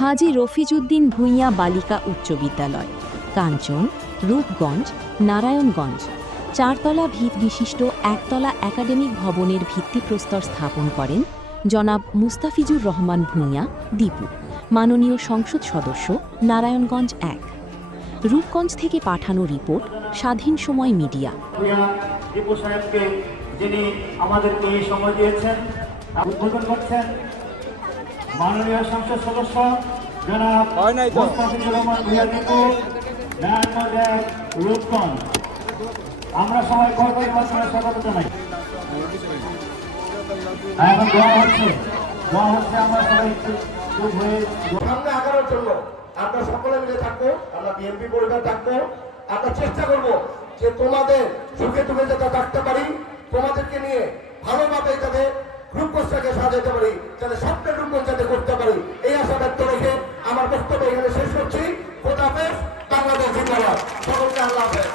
হাজী রফিজউদ্দিন ভূঁইয়া বালিকা উচ্চ বিদ্যালয়, কাঞ্চন, রূপগঞ্জ, নারায়ণগঞ্জ। 4 তলা ভিত বিশিষ্ট একতলা একাডেমিক ভবনের ভিত্তিপ্রস্তর স্থাপন করেন জনাব মুস্তাফিজুর রহমান ভূঁইয়া দীপু, মাননীয় সংসদ সদস্য, নারায়ণগঞ্জ 1। রূপগঞ্জ থেকে পাঠানো রিপোর্ট, স্বাধীন সময় মিডিয়া। দীপু সাহেবকে যিনি আমাদেরকে এই সময় দিয়েছেন, উদ্বোধন করছেন মাননীয় সংসদ সদস্য জনাব মুস্তাফিজুর রহমান ভূঁইয়া দীপু, নারায়ণগঞ্জ 1, রূপগঞ্জ। আমরা সবাই করবেন মাধ্যমে স্বাগত জানাই। এখন দোয়া হচ্ছে আমরা সবাই চুপ হয়ে সামনে আগানোর জন্য আমরা সকলে মিলে থাকবো, আমরা বিএনপি পরিবার থাকবো। আমরা চেষ্টা করব যে তোমাদের সুখে তুমি যাতে থাকতে পারি, তোমাদেরকে নিয়ে ভালোভাবে যাতে রূপগঞ্জটাকে সাজাতে পারি, যাতে স্বপ্নের রূপগঞ্জ যাতে করতে পারি, এই আশা ব্যক্ত রেখে আমার বক্তব্য এখানে শেষ করছি। খোদা হাফেজ, বাংলাদেশ জিন্দাবাদ। সকলকে আল্লাহ হাফেজ।